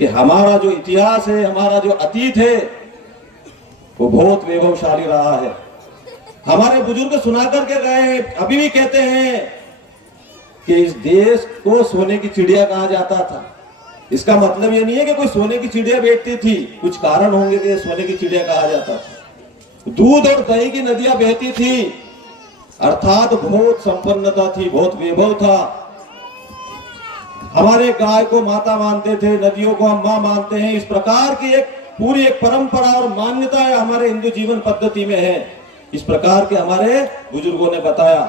कि हमारा जो इतिहास है, हमारा जो अतीत है, वो बहुत वैभवशाली रहा है। हमारे बुजुर्ग सुना करके गए, अभी भी कहते हैं कि इस देश को सोने की चिड़िया कहा जाता था। इसका मतलब ये नहीं है कि कोई सोने की चिड़िया बैठती थी, कुछ कारण होंगे कि सोने की चिड़िया कहा जाता था। दूध और दही की नदियां बहती थी, अर्थात बहुत संपन्नता थी, बहुत वैभव था। हमारे गाय को माता मानते थे, नदियों को हम मां मानते हैं। इस प्रकार की एक पूरी एक परंपरा और मान्यता है हमारे हिंदू जीवन पद्धति में है। इस प्रकार के हमारे बुजुर्गों ने बताया,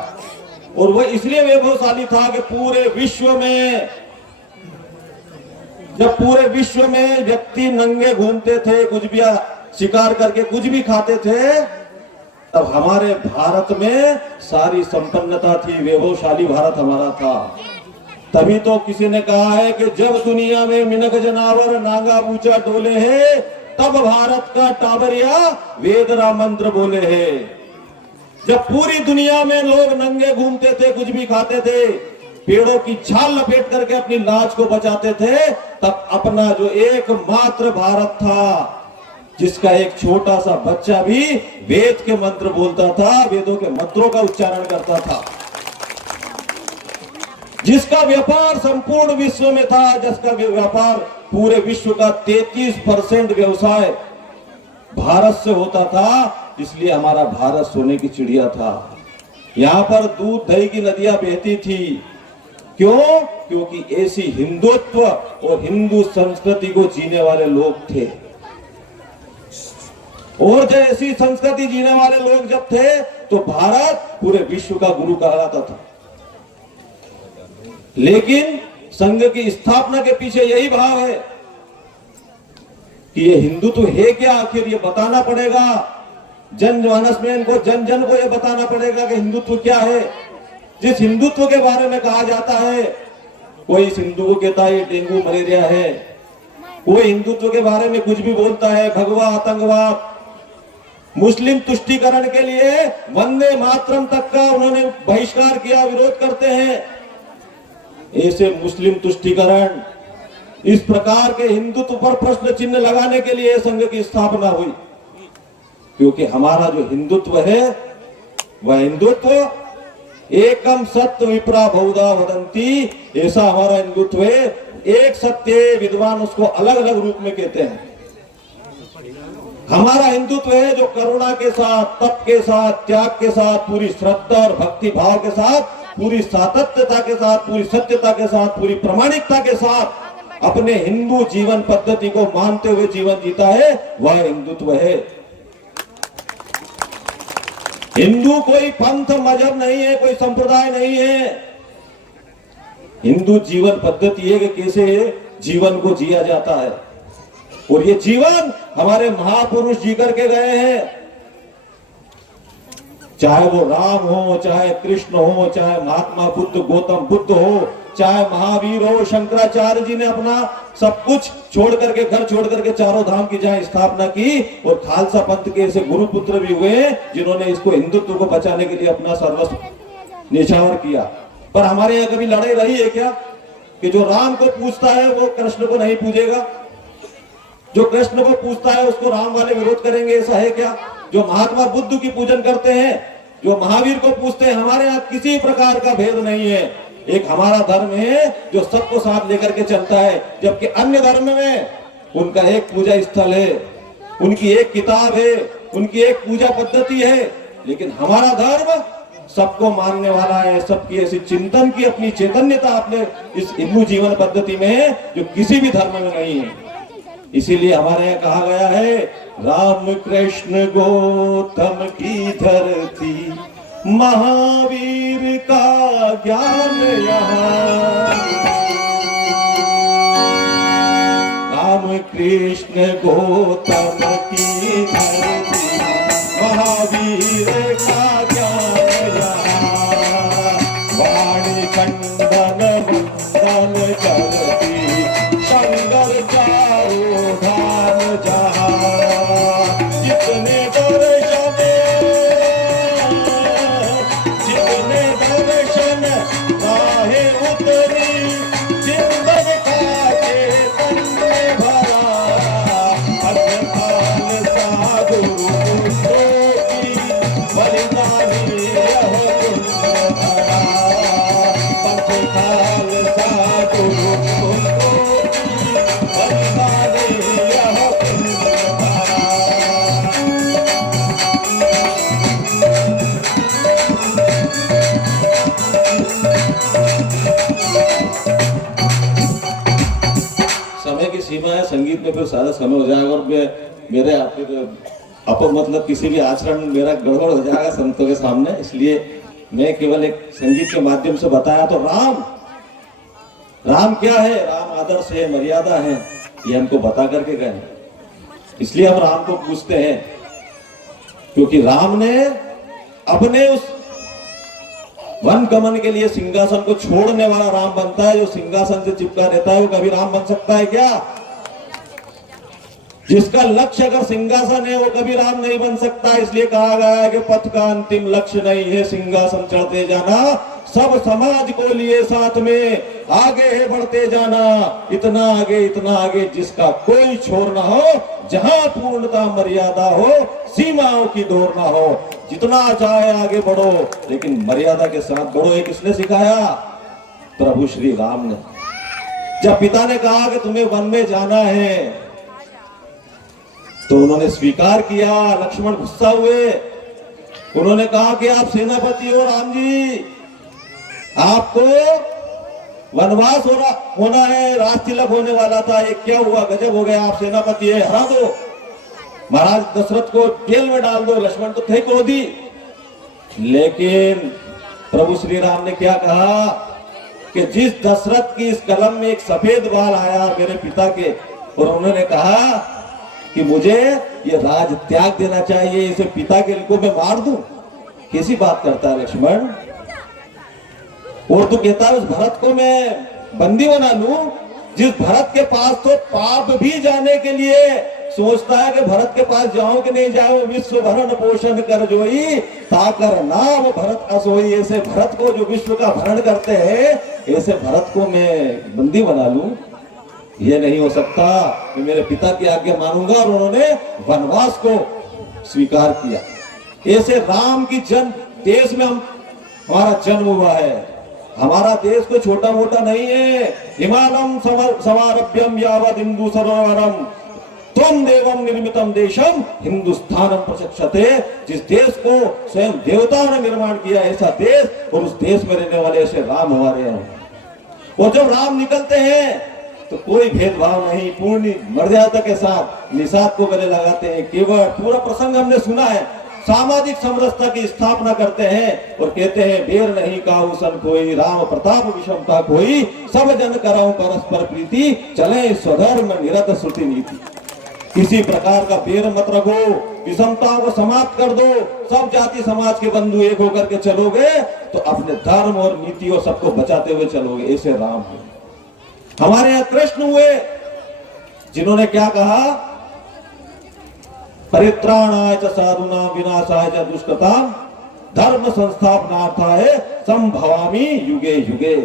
और वह इसलिए वैभवशाली था कि पूरे विश्व में, जब पूरे विश्व में व्यक्ति नंगे घूमते थे, कुछ भी शिकार करके कुछ भी खाते थे, तब हमारे भारत में सारी संपन्नता थी, वैभवशाली भारत हमारा था। तभी तो किसी ने कहा है कि जब दुनिया में मिनक जनावर नांगा ऊंचा डोले है, तब भारत का टाबरिया वेदरा मंत्र बोले है। जब पूरी दुनिया में लोग नंगे घूमते थे, कुछ भी खाते थे, पेड़ों की छाल लपेट करके अपनी लाज को बचाते थे, तब अपना जो एकमात्र भारत था, जिसका एक छोटा सा बच्चा भी वेद के मंत्र बोलता था, वेदों के मंत्रों का उच्चारण करता था, जिसका व्यापार संपूर्ण विश्व में था, जिसका व्यापार पूरे विश्व का 33% व्यवसाय भारत से होता था, इसलिए हमारा भारत सोने की चिड़िया था। यहाँ पर दूध दही की नदियां बहती थी। क्यों? क्योंकि ऐसी हिंदुत्व और हिंदू संस्कृति को जीने वाले लोग थे। और जब ऐसी संस्कृति जीने वाले लोग जब थे, तो भारत पूरे विश्व का गुरु कहलाता था। लेकिन संघ की स्थापना के पीछे यही भाव है कि ये हिंदुत्व है क्या, आखिर ये बताना पड़ेगा। जनमानस में इनको, जन जन को ये बताना पड़ेगा कि हिंदुत्व क्या है। जिस हिंदुत्व के बारे में कहा जाता है, कोई इस हिंदू को कहता है ये डेंगू मलेरिया है, कोई हिंदुत्व के बारे में कुछ भी बोलता है, भगवा आतंकवाद, मुस्लिम तुष्टीकरण के लिए वंदे मातरम तक का उन्होंने बहिष्कार किया, विरोध करते हैं। ऐसे मुस्लिम तुष्टीकरण, इस प्रकार के हिंदुत्व पर प्रश्न चिन्ह लगाने के लिए संघ की स्थापना हुई। क्योंकि हमारा जो हिंदुत्व है, वह हिंदुत्व एकम सत्य विप्रा बहुधा वदंती, ऐसा हमारा हिंदुत्व है। एक सत्य, विद्वान उसको अलग अलग रूप में कहते हैं। हमारा हिंदुत्व है जो करुणा के साथ, तप के साथ, त्याग के साथ, पूरी श्रद्धा और भक्ति भाव के साथ, पूरी सातत्यता के साथ, पूरी सत्यता के साथ, पूरी प्रामाणिकता के साथ अपने हिंदू जीवन पद्धति को मानते हुए जीवन जीता है, वह हिंदुत्व है। हिंदू कोई पंथ मजहब नहीं है, कोई संप्रदाय नहीं है। हिंदू जीवन पद्धति है कि कैसे जीवन को जिया जाता है, और ये जीवन हमारे महापुरुष जी करके गए हैं। चाहे वो राम हो, चाहे कृष्ण हो, चाहे महात्मा बुद्ध, गौतम बुद्ध हो, चाहे महावीर हो, शंकराचार्य जी ने अपना सब कुछ छोड़ करके, घर छोड़ करके चारों धाम की जहां स्थापना की, और खालसा पंथ के ऐसे गुरु पुत्र भी हुए जिन्होंने इसको हिंदुत्व को बचाने के लिए अपना सर्वस्व न्यौछावर किया। पर हमारे यहाँ कभी लड़ाई रही है क्या कि जो राम को पूजता है वो कृष्ण को नहीं पूजेगा, जो कृष्ण को पूजता है उसको राम वाले विरोध करेंगे, ऐसा है क्या? जो महात्मा बुद्ध की पूजन करते हैं, जो महावीर को पूजते हैं, हमारे यहाँ किसी प्रकार का भेद नहीं है। एक हमारा धर्म है जो सबको साथ लेकर के चलता है, जबकि अन्य धर्म में उनका एक पूजा स्थल है, उनकी एक किताब है, उनकी एक पूजा पद्धति है। लेकिन हमारा धर्म सबको मानने वाला है, सबकी ऐसी चिंतन की अपनी चैतन्यता अपने इस हिंदू जीवन पद्धति में है जो किसी भी धर्म में नहीं है। इसीलिए हमारे यहाँ कहा गया है, राम कृष्ण गौतम की धरती, महावीर का ज्ञान यहाँ। राम कृष्ण गौतम की धरती, महावीर का ज्ञान यहाँ। वाणी खंडन वंदन करती, शंकर चारों धाम जहाँ। जितने दर्शन, जितने दर्शन राहे उतरी, जिंदन का चेतन में समय की सीमा है, संगीत में फिर सारा समय हो जाएगा और मेरे आप मतलब किसी भी आचरण मेरा गड़बड़ हो जाएगा संतों के सामने, इसलिए मैं केवल एक संगीत के माध्यम से बताया। तो राम क्या है? राम आदर्श है, मर्यादा है, ये हमको बता करके गए। इसलिए हम राम को पूछते हैं क्योंकि राम ने अपने उस वन गमन के लिए सिंहासन को छोड़ने वाला राम बनता है। जो सिंहासन से चिपका रहता है वो कभी राम बन सकता है क्या? जिसका लक्ष्य अगर सिंहासन है वो कभी राम नहीं बन सकता। इसलिए कहा गया है कि पथ का अंतिम लक्ष्य नहीं है सिंहासन चढ़ते जाना, सब समाज को लिए साथ में आगे है बढ़ते जाना, इतना आगे जिसका कोई छोर ना हो, जहां पूर्णता मर्यादा हो, सीमाओं की डोर ना हो। जितना चाहे आगे बढ़ो लेकिन मर्यादा के साथ बढ़ो। ये किसने सिखाया? प्रभु श्री राम ने। जब पिता ने कहा कि तुम्हें वन में जाना है तो उन्होंने स्वीकार किया। लक्ष्मण गुस्सा हुए, उन्होंने कहा कि आप सेनापति हो राम जी, आपको वनवास होना है, राज तिलक होने वाला था, ये क्या हुआ? गजब हो गया, आप सेनापति है, हरा दो, महाराज दशरथ को जेल में डाल दो। लक्ष्मण तो थे क्रोधी, लेकिन प्रभु श्री राम ने क्या कहा कि जिस दशरथ की इस कलम में एक सफेद बाल आया मेरे पिता के, और उन्होंने कहा कि मुझे ये राज त्याग देना चाहिए, इसे पिता के लिए मैं मार दूं। कैसी बात करता है लक्ष्मण? और तू कहता है उस भरत को मैं बंदी बना लूं, जिस भरत के पास तो पाप भी जाने के लिए सोचता है कि भरत के पास जाऊं कि नहीं जाऊं, विश्व भरण पोषण कर जोई ताकर नाम भरत असोई। ऐसे भरत को जो विश्व का भरण करते हैं, ऐसे भरत को मैं बंदी बना लूं, ये नहीं हो सकता। मैं मेरे पिता की आज्ञा मानूंगा। और उन्होंने वनवास को स्वीकार किया। ऐसे राम की जन्म देश में हमारा जन्म हुआ है। हमारा देश कोई छोटा मोटा नहीं है। हिमालयम समारभ्यम यावद हिंदू सरोवरम त्वं देवम निर्मितम देशम हिंदुस्तानम प्रचक्षते। जिस देश को स्वयं देवताओं ने निर्माण किया, ऐसा देश, और उस देश में रहने वाले ऐसे राम हमारे हैं। और जब राम निकलते हैं तो कोई भेदभाव नहीं, पूर्ण मर्यादा के साथ निषाद को गले लगाते हैं। केवल पूरा प्रसंग हमने सुना है, सामाजिक समरसता की स्थापना करते हैं और कहते हैं बेर नहीं काहू सन कोई, राम प्रताप विषमता कोई, सब जन कराऊं परस्पर प्रीति, चले स्वधर्म निरत श्रुति नीति। किसी प्रकार का बेर मत रखो, विषमताओं को समाप्त कर दो, सब जाति समाज के बंधु एक होकर के चलोगे तो अपने धर्म और नीतियों सबको बचाते हुए चलोगे। ऐसे राम है। हमारे यहां कृष्ण हुए, जिन्होंने क्या कहा? परित्राणाय च साधूनां विनाशाय च दुष्कृतां धर्म संस्थापनार्थाय संभवामि युगे युगे।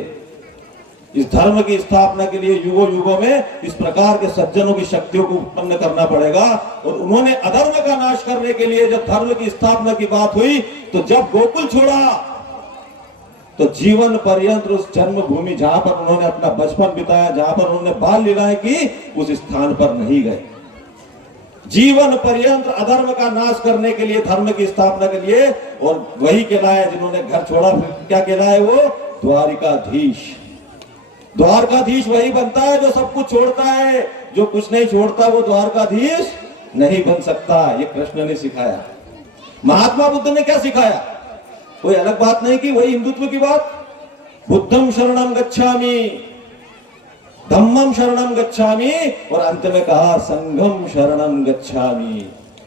इस धर्म की स्थापना के लिए युगों युगों में इस प्रकार के सज्जनों की शक्तियों को उत्पन्न करना पड़ेगा। और उन्होंने अधर्म का नाश करने के लिए जब धर्म की स्थापना की बात हुई, तो जब गोकुल छोड़ा तो जीवन पर्यंत उस जन्मभूमि जहां पर उन्होंने अपना बचपन बिताया, जहां पर उन्होंने बाल लीलाएं की, उस स्थान पर नहीं गए। जीवन पर्यंत अधर्म का नाश करने के लिए, धर्म की स्थापना के लिए। और वही कहलाए जिन्होंने घर छोड़ा, फिर क्या कहलाए? वो द्वारिकाधीश। द्वारकाधीश वही बनता है जो सब कुछ छोड़ता है। जो कुछ नहीं छोड़ता वो द्वारकाधीश नहीं बन सकता। ये कृष्ण ने सिखाया। महात्मा बुद्ध ने क्या सिखाया? कोई अलग बात नहीं की, वही हिंदुत्व की बात। बुद्धम शरणम गच्छामि, धम्मम शरणम गच्छामि, और अंत में कहा संघम शरणम गच्छामि।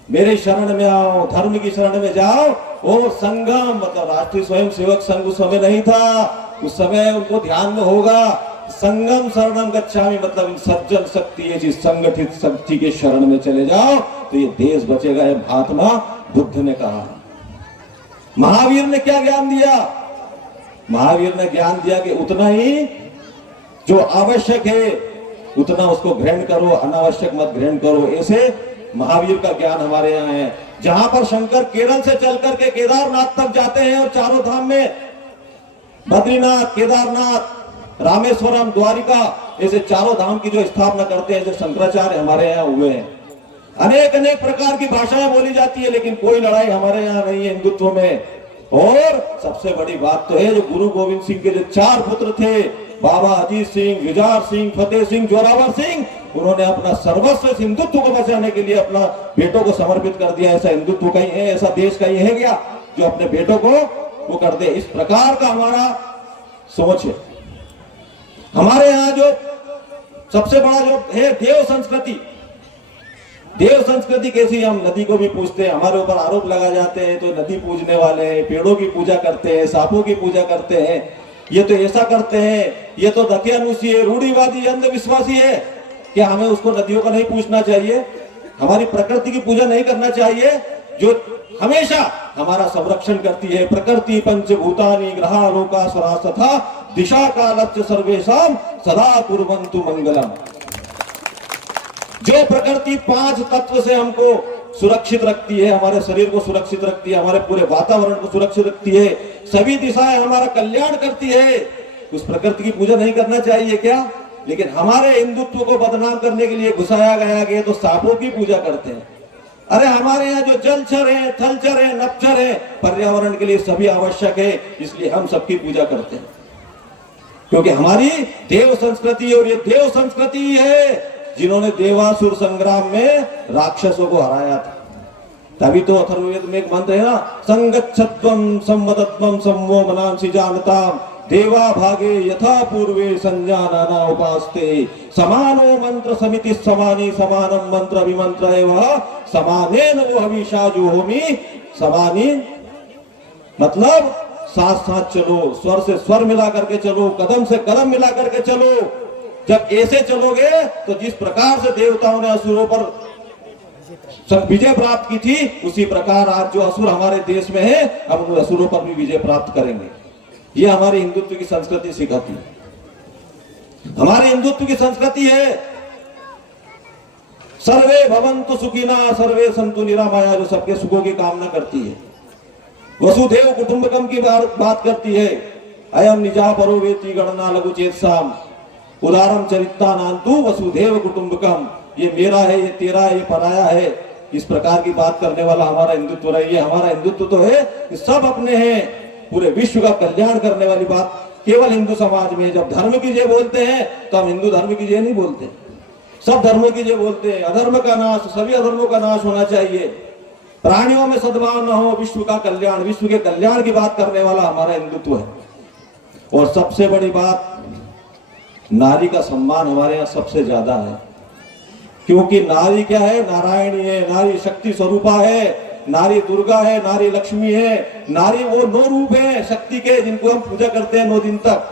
मेरे शरण में आओ, धर्म की शरण में जाओ। और संगम मतलब राष्ट्रीय स्वयं सेवक संघ उस समय नहीं था, उस समय उनको ध्यान में होगा। संगम शरणम गच्छामि मतलब सज्जन शक्ति, ऐसी संगठित शक्ति के शरण में चले जाओ तो ये देश बचेगा। ये महात्मा बुद्ध ने कहा। महावीर ने क्या ज्ञान दिया? महावीर ने ज्ञान दिया कि उतना ही जो आवश्यक है उतना उसको ग्रहण करो, अनावश्यक मत ग्रहण करो। ऐसे महावीर का ज्ञान हमारे यहाँ है। जहां पर शंकर केरल से चल करके केदारनाथ तक जाते हैं और चारों धाम में बद्रीनाथ, केदारनाथ, रामेश्वरम, द्वारिका, ऐसे चारों धाम की जो स्थापना करते हैं, जो शंकराचार्य हमारे यहाँ हुए हैं। अनेक अनेक प्रकार की भाषाएं बोली जाती है, लेकिन कोई लड़ाई हमारे यहाँ नहीं है हिंदुत्व में। और सबसे बड़ी बात तो है, जो गुरु गोविंद सिंह के जो 4 पुत्र थे, बाबा अजीत सिंह, जुझार सिंह, फतेह सिंह, जोरावर सिंह, उन्होंने अपना सर्वस्व हिंदुत्व को बचाने के लिए अपना बेटों को समर्पित कर दिया। ऐसा हिंदुत्व कहीं है, ऐसा देश कहीं है क्या जो अपने बेटों को वो कर दे? इस प्रकार का हमारा सोच है। हमारे यहाँ जो सबसे बड़ा जो है देव संस्कृति, देव संस्कृति कैसी? हम नदी को भी पूजते हैं, हमारे ऊपर आरोप लगा जाते हैं तो नदी पूजने वाले हैं, पेड़ों की पूजा करते हैं, सांपों की पूजा करते हैं, ये तो ऐसा करते हैं, ये तो दकियानुसी है, रूढ़िवादी, अंधविश्वासी है। क्या हमें उसको नदियों का नहीं पूछना चाहिए? हमारी प्रकृति की पूजा नहीं करना चाहिए जो हमेशा हमारा संरक्षण करती है? प्रकृति पंचभूतानि ग्रहालोका स्वरास्तथा दिशा कालस्य सर्वेषां सदा कुर्वन्तु मंगलम। जो प्रकृति 5 तत्व से हमको सुरक्षित रखती है, हमारे शरीर को सुरक्षित रखती है, हमारे पूरे वातावरण को सुरक्षित रखती है, सभी दिशाएं हमारा कल्याण करती है, उस प्रकृति की पूजा नहीं करना चाहिए क्या? लेकिन हमारे हिंदुत्व को बदनाम करने के लिए घुसाया गया कि तो सांपों की पूजा करते हैं। अरे हमारे यहाँ जो जलचर है, थलचर है, नभचर है, पर्यावरण के लिए सभी आवश्यक है, इसलिए हम सबकी पूजा करते हैं क्योंकि हमारी देव संस्कृति, और ये देव संस्कृति है जिन्होंने देवासुर संग्राम में राक्षसों को हराया था। तभी तो अथर्ववेद में एक मंत्र है ना, संगच्छत्वम संवदत्वम सम्वो मनांसि जानताम देवा भागे यथा पूर्वे संजानाना उपास्ते समानो मंत्र समिति समानी समानम मंत्र विमंत्र एव समानेन वो हविषा जुहोमि समानी। मतलब साथ साथ चलो, स्वर से स्वर मिला करके चलो, कदम से कदम मिला करके चलो। जब ऐसे चलोगे तो जिस प्रकार से देवताओं ने असुरों पर विजय प्राप्त की थी, उसी प्रकार आज जो असुर हमारे देश में है, हम उन असुरों पर भी विजय प्राप्त करेंगे। ये हमारी हिंदुत्व की संस्कृति सिखाती है। हमारे हिंदुत्व की संस्कृति है सर्वे भवन्तु सुखिना सर्वे सन्तु निरामया, जो सबके सुखों की कामना करती है। वसुधैव कुटुंबकम की बात करती है। अयम निजा परो वेति गणना लघु चेतसाम उदारम चरिता नान्तु वसुधैव कुटुंबकम। ये मेरा है, ये तेरा है, ये पराया है, इस प्रकार की बात करने वाला हमारा हिंदुत्व रही है। हमारा हिंदुत्व तो है कि सब अपने हैं, पूरे विश्व का कल्याण करने वाली बात केवल हिंदू समाज में। जब धर्म की जय बोलते हैं तो हम हिंदू धर्म की जय नहीं बोलते, सब धर्मों की जय बोलते हैं। अधर्म का नाश, सभी अधर्मों का नाश होना चाहिए, प्राणियों में सद्भाव न हो, विश्व का कल्याण, विश्व के कल्याण की बात करने वाला हमारा हिंदुत्व है। और सबसे बड़ी बात, नारी का सम्मान हमारे यहाँ सबसे ज्यादा है, क्योंकि नारी क्या है? नारायणी है, नारी शक्ति स्वरूपा है, नारी दुर्गा है, नारी लक्ष्मी है, नारी वो 9 रूप है शक्ति के, जिनको हम पूजा करते हैं 9 दिन तक।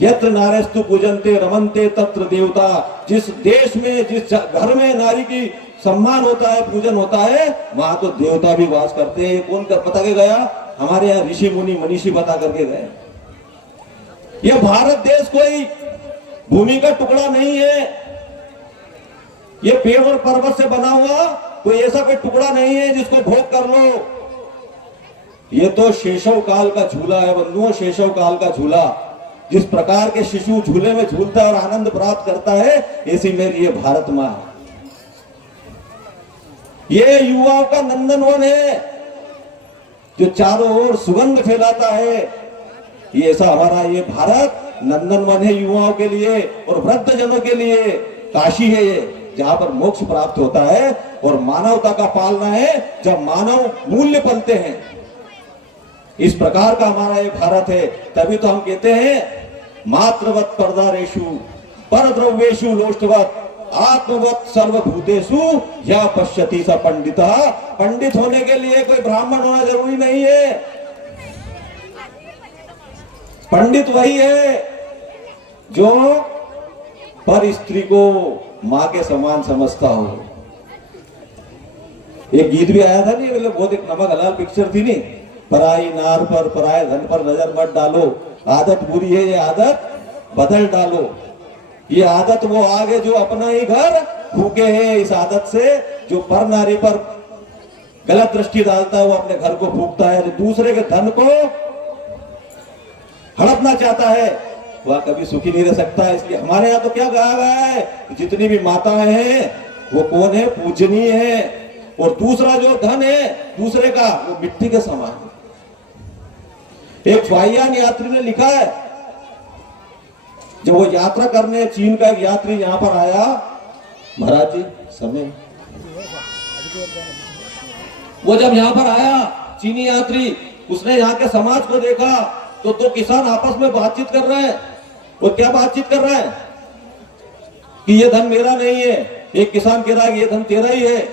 यत्र नारेस्तु पूजन्ते रमन्ते तत्र देवता। जिस देश में, जिस घर में नारी की सम्मान होता है, पूजन होता है, वहां तो देवता भी वास करते हैं। कौन बता के गया? हमारे यहाँ ऋषि मुनि मनीषी बता करके गए। यह भारत देश कोई भूमि का टुकड़ा नहीं है, ये पेड़ और पर्वत से बना हुआ कोई ऐसा कोई टुकड़ा नहीं है जिसको भोग कर लो। ये तो शेषव काल का झूला है बंधुओं, शेषव काल का झूला। जिस प्रकार के शिशु झूले में झूलता है और आनंद प्राप्त करता है, ऐसी मेरी ये भारत मां है। ये युवाओं का नंदनवन है जो चारों ओर सुगंध फैलाता है। ये ऐसा हमारा ये भारत नंदनवन है युवाओं के लिए और वृद्ध जनों के लिए। काशी है ये, जहां पर मोक्ष प्राप्त होता है और मानवता का पालना है, जब मानव मूल्य पलते हैं। इस प्रकार का हमारा ये भारत है। तभी तो हम कहते हैं मात्रवत परदारेषु परद्रव्येषु लोष्टवत आत्मवत सर्वभूतेषु या पश्यति स पंडिता। पंडित होने के लिए कोई ब्राह्मण होना जरूरी नहीं है। पंडित वही है जो पर स्त्री को मां के समान समझता हो। एक गीत भी आया था नहीं, मतलब बहुत एक नमक हलाल पिक्चर थी नहीं, पराई नार पर पराए धन पर नजर मत डालो, आदत बुरी है ये आदत बदल डालो। ये आदत वो आगे जो अपना ही घर फूके हैं, इस आदत से जो पर नारी पर गलत दृष्टि डालता है वो अपने घर को फूकता है। जो दूसरे के धन को हड़पना चाहता है वह कभी सुखी नहीं रह सकता। इसलिए हमारे यहाँ तो क्या कहा गया है, जितनी भी माताएं हैं वो कौन है? पूजनीय है। और दूसरा जो धन है दूसरे का, वो मिट्टी के समान है। एक वायुयान यात्री ने लिखा है जब वो यात्रा करने चीन का एक यात्री यहाँ पर आया, महाराज जी समय, वो जब यहाँ पर आया चीनी यात्री, उसने यहाँ के समाज को देखा तो दो किसान आपस में बातचीत कर रहे हैं। और क्या बातचीत कर रहे हैं कि ये धन मेरा नहीं है, एक किसान कह रहा है ये धन तेरा ही है।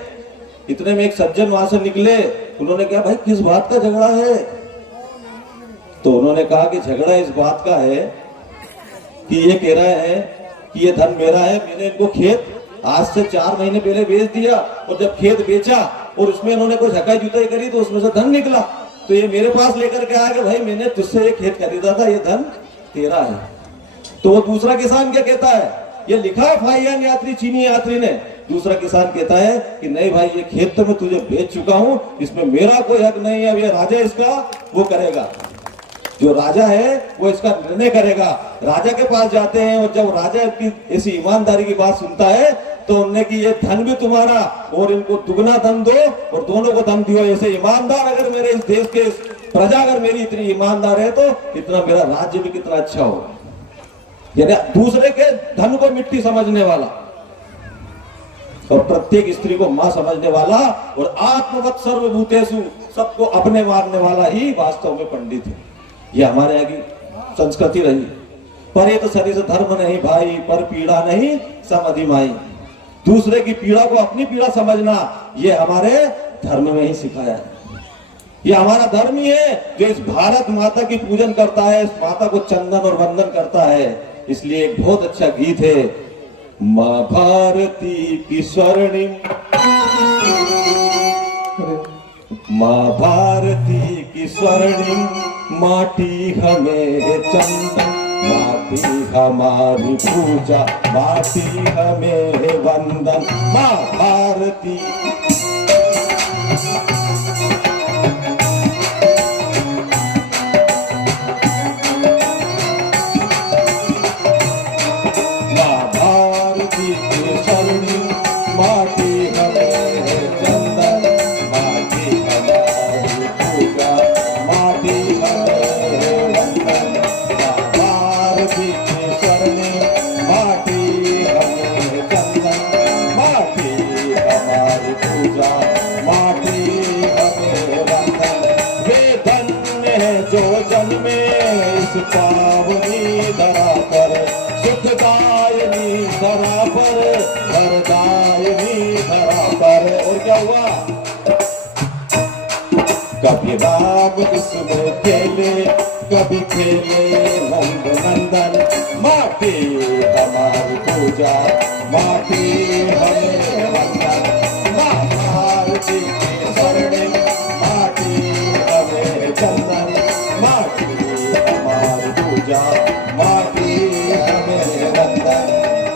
इतने में एक सज्जन वहां से निकले, उन्होंने कहा भाई किस बात का झगड़ा है? तो उन्होंने कहा कि झगड़ा इस बात का है कि ये कह रहे हैं कि ये धन मेरा है, मैंने इनको खेत आज से 4 महीने पहले बेच दिया, और जब खेत बेचा और उसमें इन्होंने कुछ हकाई जुताई करी तो उसमें से धन निकला, तो ये मेरे पास लेकर के आया कि भाई मैंने तुझसे ये खेत खरीदा था, ये धन तेरा है। तो वो दूसरा किसान क्या कहता है, ये लिखा है फाइयान यात्री चीनी यात्री ने। दूसरा किसान कहता है कि नहीं भाई ये खेत तो मैं तुझे बेच चुका हूं, इसमें मेरा कोई हक नहीं है, अब ये राजा इसका वो करेगा, जो राजा है वो इसका निर्णय करेगा। राजा के पास जाते हैं और जब राजा की ऐसी ईमानदारी की बात सुनता है तो उन्होंने कि ये धन भी तुम्हारा और इनको दुगना धन दो और दोनों को धन दियो। ऐसे ईमानदार अगर मेरे इस देश के प्रजा अगर मेरी इतनी ईमानदार है तो इतना मेरा राज्य भी कितना अच्छा होगा। यानी दूसरे के धन को मिट्टी समझने वाला और प्रत्येक स्त्री को मां समझने वाला और आत्मवत सर्वभूतेषु सबको अपने मानने वाला ही वास्तव में पंडित है। ये हमारे यहाँ की संस्कृति रही। पर ये तो शरीर से धर्म नहीं भाई, पर पीड़ा नहीं समधिमाई। दूसरे की पीड़ा को अपनी पीड़ा समझना ये हमारे धर्म में ही सिखाया है। ये हमारा धर्म ही है जो इस भारत माता की पूजन करता है, इस माता को चंदन और वंदन करता है। इसलिए एक बहुत अच्छा गीत है, माँ भारती की स्वर्णिम, माँ भारती की स्वर्णिम माटी हमें चंदन, माटी हमारी पूजा, माटी हमें वंदन, माँ भारती। पावनी धरा पर सुखदायनी धरा पर वरदायनी धरा पर। और क्या हुआ, कभी राम इसमें खेले, कभी खेले नंद नंदन, माटी हमारी पूजा, माटी हमें वंदन, माँ भारती के शरण, माटी हमें चंदन, माटी माटी हमें वंदन।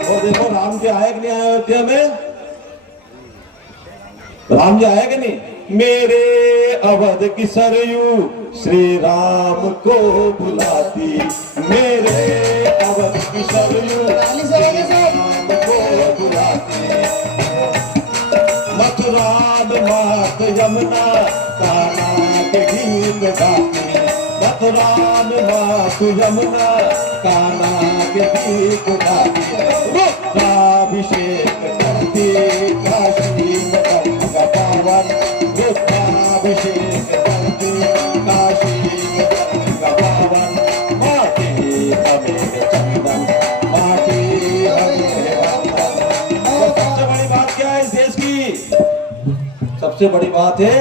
और देखो राम जी आए कि नहीं आए अयोध्या में? राम जी आए कि नहीं? मेरे अवध की सरयू श्री राम को बुलाती, मेरे अवध की सरयू श्री राम को बुलाती, मथुरा मात यमुना कान्हा के गीत गाती, मथुरा मात यमुना कान्हा के गीत गाती, रुद्राभिषेक करती काशी में गंगा पावन, रुद्राभिषेक करती काशी में गंगा पावन, माटी हमें चंदन, माटी हमें वंदन। और सबसे बड़ी बात क्या है इस देश की? सबसे बड़ी बात है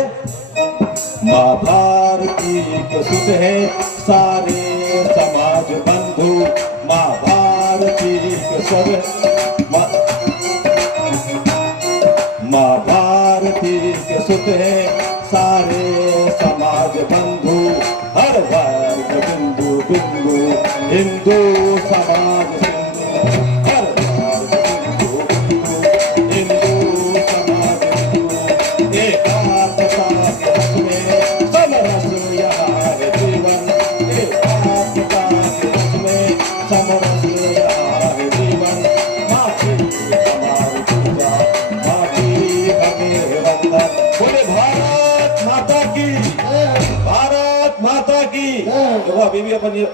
माँ भारती को सुध है सारे समाज बंधु, माँ भारती को सुध, माँ भारती के सुध है सारे समाज बंधु, हर वर्ग बिंदु बिंदु हिंदू समाज सिंधु, हर वर्ग बिंदु बिंदु हिंदू समाज सिंधु, एकात्मता के रस में समरस यहाँ है जीवन, एकात्मता के रस में समरस यहाँ है जीवन, माटी हमारी पूजा, माटी हमें वंदन। बोले भारत माता की, भारत माता की। देखो अभी भी अपन ये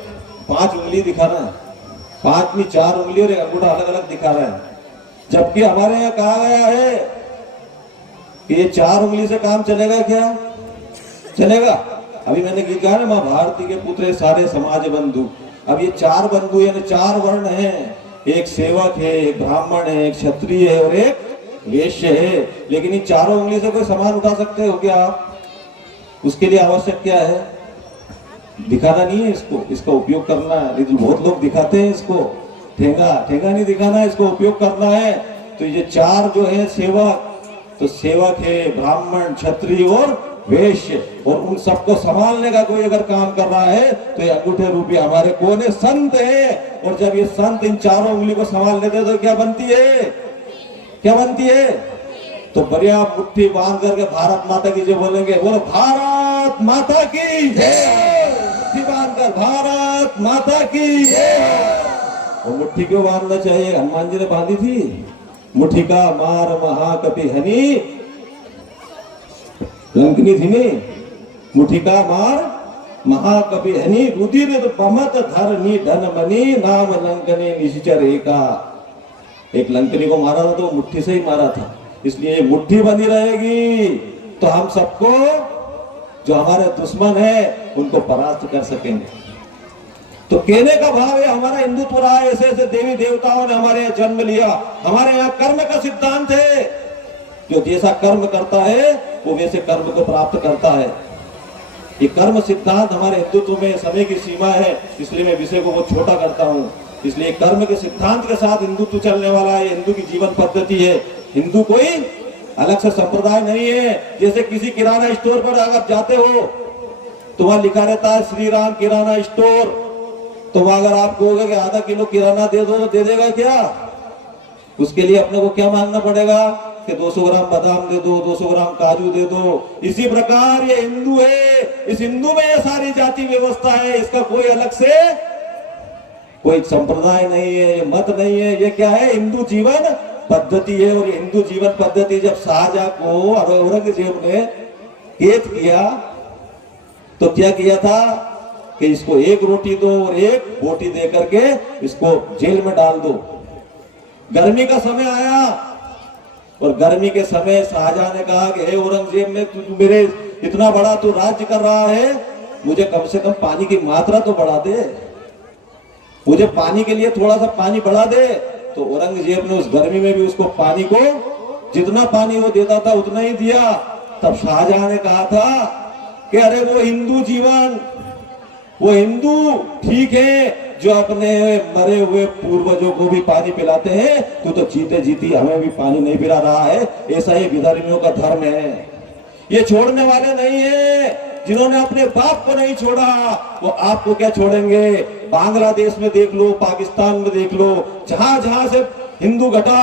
5 उंगली दिखा रहे हैं, 5 में 4 उंगली और एक अंगूठा अलग अलग दिखा रहे हैं, जबकि हमारे यहाँ कहा गया है कि ये 4 उंगली से काम चलेगा क्या? चलेगा? अभी मैंने गीत गाया ना, माँ भारती के पुत्र सारे समाज बंधु। अब ये 4 बंधु यानी 4 वर्ण हैं, एक सेवक है, एक ब्राह्मण है, एक क्षत्रिय है और एक वैश्य है। लेकिन इन 4 उंगली से कोई सामान उठा सकते हो क्या आप? उसके लिए आवश्यक क्या है? दिखाना नहीं है इसको, इसका उपयोग करना है। लेकिन बहुत लोग दिखाते हैं इसको, ठेंगा नहीं दिखाना है, इसको उपयोग करना है। तो ये 4 जो है सेवक, तो सेवक है, ब्राह्मण, क्षत्रिय और वैश्य, और उन सबको संभालने का कोई अगर काम कर रहा है तो ये अंगूठे रूपी हमारे कौन है? संत है। और जब ये संत इन 4 उंगली को संभाल लेते हैं तो क्या बनती है? क्या बनती है? तो बढ़िया मुट्ठी बांध करके भारत माता की जो बोलेंगे, बोलो भारत माता की जय। मुट्ठी बांध कर भारत माता की जय। वो मुट्ठी क्यों बांधना चाहिए? हनुमान जी ने बांधी थी, मुट्ठी का मार महाकपि हनी, लंकनी थी ने, मुट्ठी का मार महाकपि हनी, रुधिर पमत धरनी धन मनी, नाम लंकनी निश्चर एका। एक लंकनी को मारा था तो मुट्ठी से ही मारा था, इसलिए मुट्ठी बनी रहेगी तो हम सबको, जो हमारे दुश्मन है, उनको परास्त कर सकेंगे। तो कहने का भाव है हमारा हिंदुत्व रहा है, ऐसे ऐसे देवी देवताओं ने हमारे यहाँ जन्म लिया। हमारे यहाँ कर्म का सिद्धांत है, जो जैसा कर्म करता है वो वैसे कर्म को प्राप्त करता है। ये कर्म सिद्धांत हमारे हिंदुत्व में समय की सीमा है, इसलिए मैं विषय को बहुत छोटा करता हूँ। इसलिए कर्म के सिद्धांत के साथ हिंदुत्व चलने वाला है, हिंदू की जीवन पद्धति है। हिंदू कोई अलग से संप्रदाय नहीं है। जैसे किसी किराना स्टोर पर अगर जाते हो तो वहां लिखा रहता है श्री राम किराना स्टोर, तो वहां अगर आप कहोगे कि आधा किलो किराना दे दो तो दे देगा क्या? उसके लिए अपने को क्या मांगना पड़ेगा कि 200 ग्राम बादाम दे दो, 200 ग्राम काजू दे दो। इसी प्रकार ये हिंदू है, इस हिंदू में ये सारी जाति व्यवस्था है, इसका कोई अलग से कोई संप्रदाय नहीं है, ये मत नहीं है। ये क्या है? हिंदू जीवन पद्धति है। और ये हिंदू जीवन पद्धति जब शाहजहां को औरंगजेब ने कैद किया तो क्या किया था कि इसको 1 रोटी दो और 1 बोटी दे करके इसको जेल में डाल दो। गर्मी का समय आया और गर्मी के समय शाहजहां ने कहा कि हे औरंगजेब, में तू मेरे इतना बड़ा तू राज्य कर रहा है, मुझे कम से कम पानी की मात्रा तो बढ़ा दे, मुझे पानी के लिए थोड़ा सा पानी बढ़ा दे। तो औरंगजेब ने उस गर्मी में भी उसको पानी को, जितना पानी वो देता था उतना ही दिया। तब शाहजहां ने कहा था कि अरे वो हिंदू जीवन, वो हिंदू ठीक है जो अपने मरे हुए पूर्वजों को भी पानी पिलाते हैं, तू तो जीते जीती हमें भी पानी नहीं पिला रहा है। ऐसा ही विधर्मियों का धर्म है। ये छोड़ने वाले नहीं है। जिन्होंने अपने बाप को नहीं छोड़ा वो आपको क्या छोड़ेंगे? बांग्लादेश में देख लो, पाकिस्तान में देख लो, जहां जहां से हिंदू घटा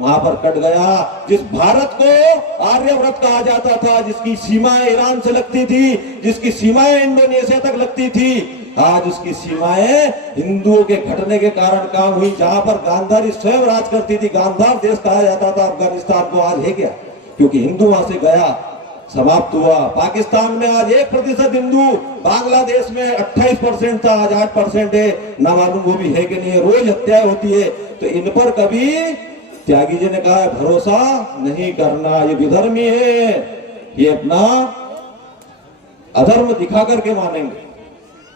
वहां पर कट गया। जिस भारत को आर्यव्रत कहा जाता था, जिसकी सीमाएं ईरान से लगती थी, जिसकी सीमाएं इंडोनेशिया तक लगती थी, आज उसकी सीमाएं हिंदुओं के घटने के कारण काम हुई। जहां पर गांधारी स्वयं राज करती थी, गांधार देश कहा जाता था अफगानिस्तान को, आज है क्या? क्योंकि हिंदू वहां से गया, समाप्त हुआ। पाकिस्तान में आज 1% हिंदू, बांग्लादेश में 28% था, आज 8% है। ना मालूम वो भी है कि नहीं है। रोज हत्याएं होती है। तो इन पर कभी त्यागी जी ने कहा है भरोसा नहीं करना। ये विधर्मी है, ये अपना अधर्म दिखा करके मानेंगे।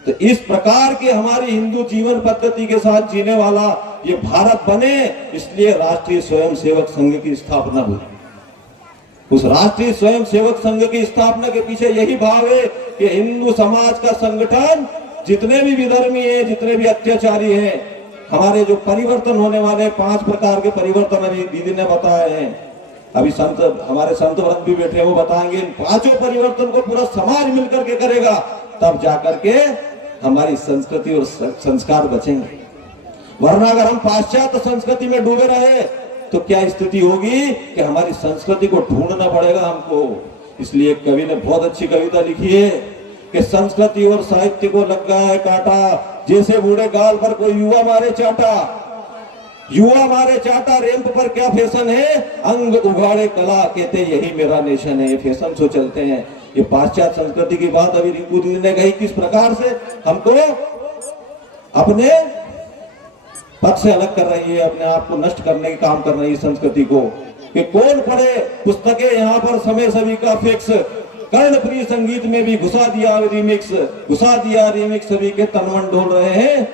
तो इस प्रकार के हमारी हिंदू जीवन पद्धति के साथ जीने वाला ये भारत बने, इसलिए राष्ट्रीय स्वयंसेवक संघ की स्थापना हुई। उस राष्ट्रीय स्वयंसेवक संघ की स्थापना के पीछे यही भाव है कि हिंदू समाज का संगठन, जितने भी विधर्मी हैं, जितने भी अत्याचारी हैं, हमारे जो परिवर्तन होने वाले 5 प्रकार के परिवर्तन अभी दीदी ने बताए हैं, अभी संत हमारे संत वृंद भी बैठे हैं, वो बताएंगे। इन 5 परिवर्तन को पूरा समाज मिलकर के करेगा, तब जाकर के हमारी संस्कृति और संस्कार बचेंगे। वरना अगर हम पाश्चात्य संस्कृति में डूबे रहे तो क्या स्थिति होगी कि हमारी संस्कृति को ढूंढना पड़ेगा हमको। इसलिए कवि ने बहुत अच्छी कविता लिखी है कि संस्कृति और साहित्य को लग गया है कांटा, जैसे बूढ़े गाल पर कोई युवा मारे चाटा। युवा मारे चाटा, रैंप पर क्या फैशन है, अंग उगाड़े कला, कहते यही मेरा नेशन है। ये फैशन सो चलते हैं। ये पाश्चात्य संस्कृति की बात अभी रिंकू दीदी ने कही, किस प्रकार से हमको अपने पथ से अलग कर रही है, अपने आप को नष्ट करने का काम कर रही है संस्कृति को। कि कौन पढ़े पुस्तकें यहाँ पर समय सभी का फिक्स, कर्णप्रिय संगीत में भी घुसा दिया रिमिक्स, सभी के तन मन डोल रहे हैं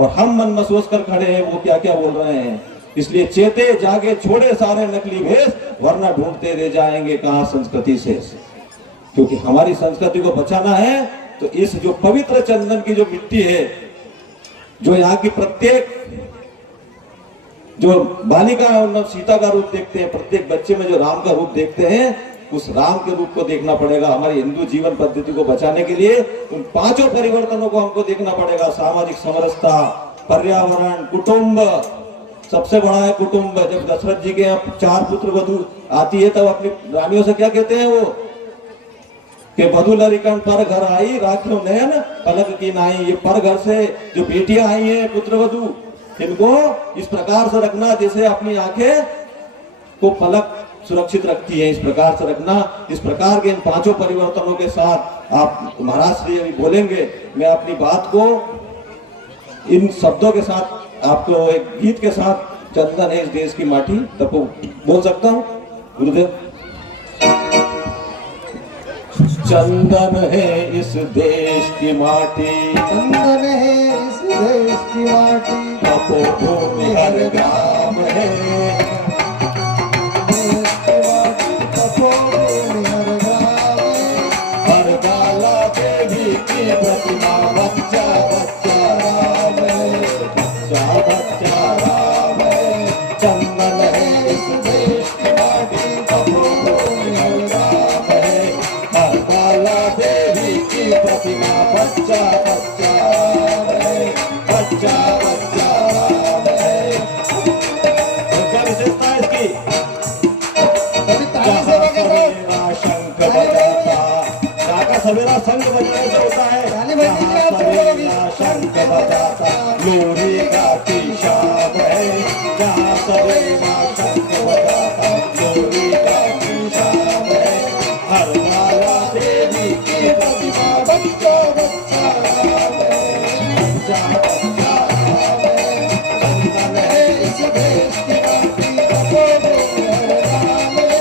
और हम मन में सोच कर खड़े हैं वो क्या क्या बोल रहे हैं। इसलिए चेते जागे छोड़े सारे नकली भेष, वरना ढूंढते रह जाएंगे कहां संस्कृति से। क्योंकि हमारी संस्कृति को बचाना है तो इस जो पवित्र चंदन की जो मिट्टी है, जो यहाँ की प्रत्येक जो बालिका है उनमें सीता का रूप देखते हैं, प्रत्येक बच्चे में जो राम का रूप देखते हैं, उस राम के रूप को देखना पड़ेगा। हमारी हिंदू जीवन पद्धति को बचाने के लिए उन पांचों परिवर्तनों को हमको देखना पड़ेगा। सामाजिक समरसता, पर्यावरण, कुटुंब, सबसे बड़ा है कुटुंब। जब दशरथ जी के यहाँ 4 पुत्र वधु आती है तब अपनी रानियों से क्या कहते हैं वो कि वधु लरिकन पर घर आई, राखियो नयन पलक की नाई। ये पर घर से जो बेटियां आई हैं पुत्र वधु, इनको इस प्रकार से रखना जैसे अपनी आंखें को पलक सुरक्षित रखती है, इस प्रकार से रखना। इस प्रकार के इन पांचों परिवर्तनों के साथ आप महाराज श्री अभी बोलेंगे। मैं अपनी बात को इन शब्दों के साथ आपको एक गीत के साथ, चंदन है इस देश की माटी, तब बोल सकता हूँ। गुरुदेव, चंदन है इस देश की माटी, चंदन है इस देश की माटी, तपोभूमि हर ग्राम है, तपोभूमि हर ग्राम है, हर गाला देवी की प्रतिमा, बच्चा बच्चा राम है, बच्चा राम है। चंदन है इस देश की माटी, तपोभूमि हर ग्राम है, हर गाला देवी की प्रतिमा, बच्चा बच्चा राम है, बच्चा बच्चा राम है। तो क्या विशेषता है इसकी? कभी ताली से बजाता, शंख बजाता, जागा सवेरा शंख बजाने से होता है। ताली बजाइए आप सब लोग। शंख बजाता लोरी गाती शाम है, जहाँ सवेरा शंख बजाता लोरी गाती शाम है, हर माला देवी की प्रतिमा, बच्चा बच्चा राम है, बच्चा बच्चा राम है। चंदन है इस देश की माटी, तपोभूमि हर ग्राम है,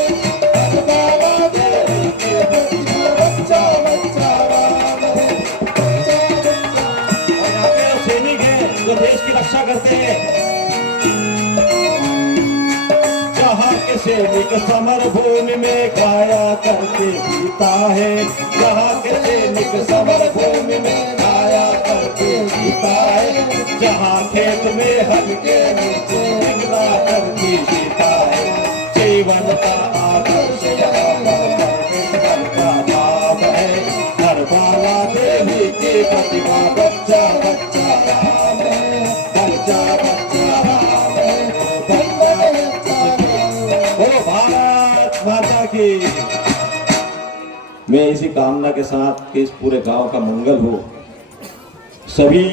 हर गाला देवी की प्रतिमा, बच्चा बच्चा राम है, बच्चा बच्चा। और यहाँ पे सैनिक हैं जो देश की रक्षा करते हैं। जहाँ के सैनिक समर भूमि में गाया करके जीता है, जहाँ के सैनिक समर भूमि में गाया करके जीता है, जहाँ खेत में हल के नीचे निगला करके जीता है, जीवन का आदर्श यहाँ परमेश्वर का नाम है, हर बाला देवी की प्रतिमा, बच्चा बच्चा राम है, बच्चा बच्चा राम है, बच्चा बच्चा राम है। बोलो भारत माता की। मैं इसी कामना के साथ कि इस पूरे गांव का मंगल हो, सभी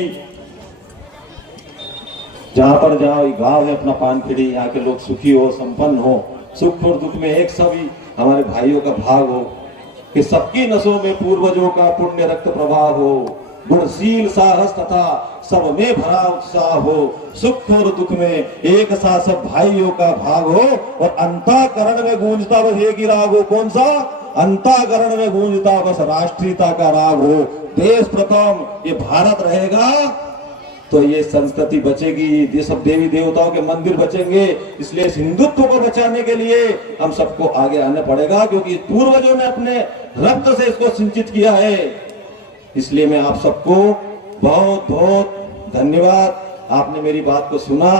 जहां पर जहां गांव है अपना पानखेड़ी, यहाँ के लोग सुखी हो, संपन्न हो, सुख और दुख में एक सभी हमारे भाइयों का भाग हो, कि सबकी नसों में पूर्वजों का पुण्य रक्त प्रवाह हो, गुणशील साहस तथा सब में भरा उत्साह हो, सुख और दुख में एक सा सब भाइयों का भाग हो, और अंतःकरण में गूंजता बस एक ही राग हो। कौन सा? अंतःकरण में गूंजता बस राष्ट्रीयता का राग हो। देश प्रथम, ये भारत रहेगा तो ये संस्कृति बचेगी, ये सब देवी देवताओं के मंदिर बचेंगे। इसलिए इस हिंदुत्व को बचाने के लिए हम सबको आगे आना पड़ेगा, क्योंकि पूर्वजों ने अपने रक्त से इसको सिंचित किया है। इसलिए मैं आप सबको बहुत बहुत धन्यवाद। आपने मेरी बात को सुना,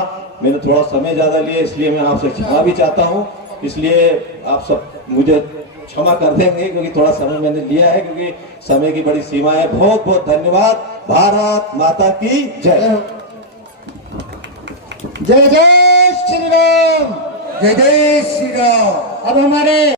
मैंने थोड़ा समय ज्यादा लिया, इसलिए मैं आपसे क्षमा भी चाहता हूँ। इसलिए आप सब मुझे क्षमा कर देंगे, क्योंकि थोड़ा समय मैंने लिया है, क्योंकि समय की बड़ी सीमा है। बहुत बहुत धन्यवाद। भारत माता की जय। जय जय श्री राम, जय जय श्री राम। अब हमारे